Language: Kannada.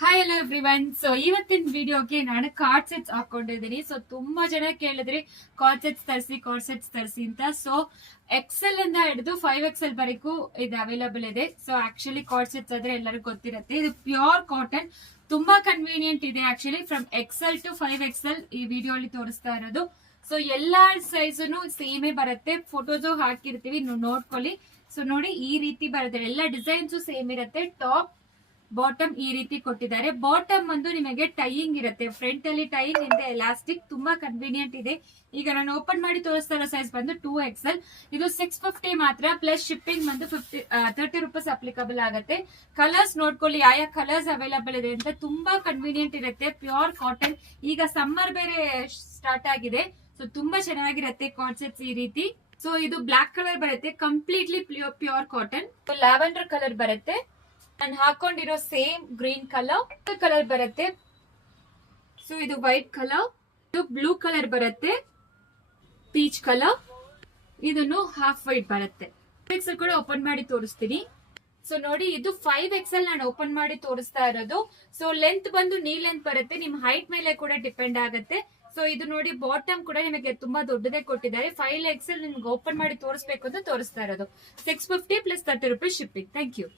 Hi hello everyone. ಸೊ ಇವತ್ತಿನ ವಿಡಿಯೋಗೆ ನಾನು ಕಾರ್ಡ್ ಸೆಟ್ಸ್ ಹಾಕೊಂಡಿದ್ದೀನಿ. ಸೊ ತುಂಬಾ ಜನ ಕೇಳಿದ್ರಿ ಕಾರ್ಡ್ ಸೆಟ್ಸ್ ತರಿಸಿ ಅಂತ. ಸೊ ಎಕ್ಸೆಲ್ ಇಂದ ಹಿಡಿದು 5XL ವರೆಗೂ ಇದು ಅವೈಲಬಲ್ ಇದೆ. ಸೊ ಆಕ್ಚುಲಿ ಕಾರ್ಡ್ ಸೆಟ್ಸ್ ಆದ್ರೆ ಎಲ್ಲರಿಗೂ ಗೊತ್ತಿರುತ್ತೆ. ಇದು ಪ್ಯೂರ್ ಕಾಟನ್, ತುಂಬಾ ಕನ್ವೀನಿಯಂಟ್ ಇದೆ. Actually from XL to 5XL ಈ ವಿಡಿಯೋ ಅಲ್ಲಿ ತೋರಿಸ್ತಾ ಇರೋದು. ಸೊ ಎಲ್ಲಾ ಸೈಜನು ಸೇಮೇ ಬರುತ್ತೆ. ಫೋಟೋಸು ಹಾಕಿರ್ತೀವಿ, ನೋಡ್ಕೊಳ್ಳಿ. ಸೊ ನೋಡಿ, ಈ ರೀತಿ ಬರುತ್ತೆ. ಎಲ್ಲ ಡಿಸೈನ್ಸ್ ಸೇಮ್ ಇರುತ್ತೆ. ಟಾಪ್ ಬಾಟಮ್ ಈ ರೀತಿ ಕೊಟ್ಟಿದ್ದಾರೆ. ಬಾಟಮ್ ಒಂದು ನಿಮಗೆ ಟೈಯಿಂಗ್ ಇರುತ್ತೆ, ಫ್ರಂಟ್ ಅಲ್ಲಿ ಟೈಯಿಂಗ್, ಹಿಂದೆ ಎಲಾಸ್ಟಿಕ್, ತುಂಬಾ ಕನ್ವೀನಿಯಂಟ್ ಇದೆ. ಈಗ ನಾನು ಓಪನ್ ಮಾಡಿ ತೋರಿಸ್ತಾ ಇರೋ ಸೈಜ್ ಬಂದು 2XL. ಇದು 650 ಮಾತ್ರ, ಪ್ಲಸ್ ಶಿಪ್ಪಿಂಗ್ ಬಂದು 30 ರೂಪೀಸ್ ಅಪ್ಲಿಕಬಲ್ ಆಗುತ್ತೆ. ಕಲರ್ಸ್ ನೋಡ್ಕೊಳ್ಳಿ, ಯಾವ ಕಲರ್ಸ್ ಅವೈಲಬಲ್ ಇದೆ ಅಂತ. ತುಂಬಾ ಕನ್ವೀನಿಯಂಟ್ ಇರುತ್ತೆ, ಪ್ಯೂರ್ ಕಾಟನ್. ಈಗ ಸಮ್ಮರ್ ಬೇರೆ ಸ್ಟಾರ್ಟ್ ಆಗಿದೆ, ಸೊ ತುಂಬಾ ಚೆನ್ನಾಗಿರುತ್ತೆ ಕಾರ್ಡ್ ಸೆಟ್ಸ್ ಈ ರೀತಿ. ಸೊ ಇದು ಬ್ಲಾಕ್ ಕಲರ್ ಬರುತ್ತೆ, completely pure cotton. Lavender colour ಬರುತ್ತೆ. ನಾನು ಹಾಕೊಂಡಿರೋ ಸೇಮ್ ಗ್ರೀನ್ ಕಲರ್ ಬರುತ್ತೆ. ಸೊ ಇದು ವೈಟ್ ಕಲರ್, ಇದು ಬ್ಲೂ ಕಲರ್ ಬರುತ್ತೆ, ಪೀಚ್ ಕಲರ್, ಇದನ್ನು ಹಾಫ್ ವೈಟ್ ಬರುತ್ತೆ. XL ಕೂಡ ಓಪನ್ ಮಾಡಿ ತೋರಿಸ್ತೀನಿ. ಸೊ ನೋಡಿ, ಇದು 5XL ನಾನು ಓಪನ್ ಮಾಡಿ ತೋರಿಸ್ತಾ ಇರೋದು. ಸೊ ಲೆಂತ್ ಬಂದು ನೀ ಲೆಂತ್ ಬರುತ್ತೆ, ನಿಮ್ ಹೈಟ್ ಮೇಲೆ ಕೂಡ ಡಿಪೆಂಡ್ ಆಗುತ್ತೆ. ಸೊ ಇದು ನೋಡಿ, ಬಾಟಮ್ ಕೂಡ ನಿಮಗೆ ತುಂಬಾ ದೊಡ್ಡದೇ ಕೊಟ್ಟಿದ್ದಾರೆ. 5XL ನಿಮ್ಗೆ ಓಪನ್ ಮಾಡಿ ತೋರಿಸ್ಬೇಕು ಅಂತ ತೋರಿಸ್ತಾ ಇರೋದು. 650 plus 30 rupees shipping. Thank you.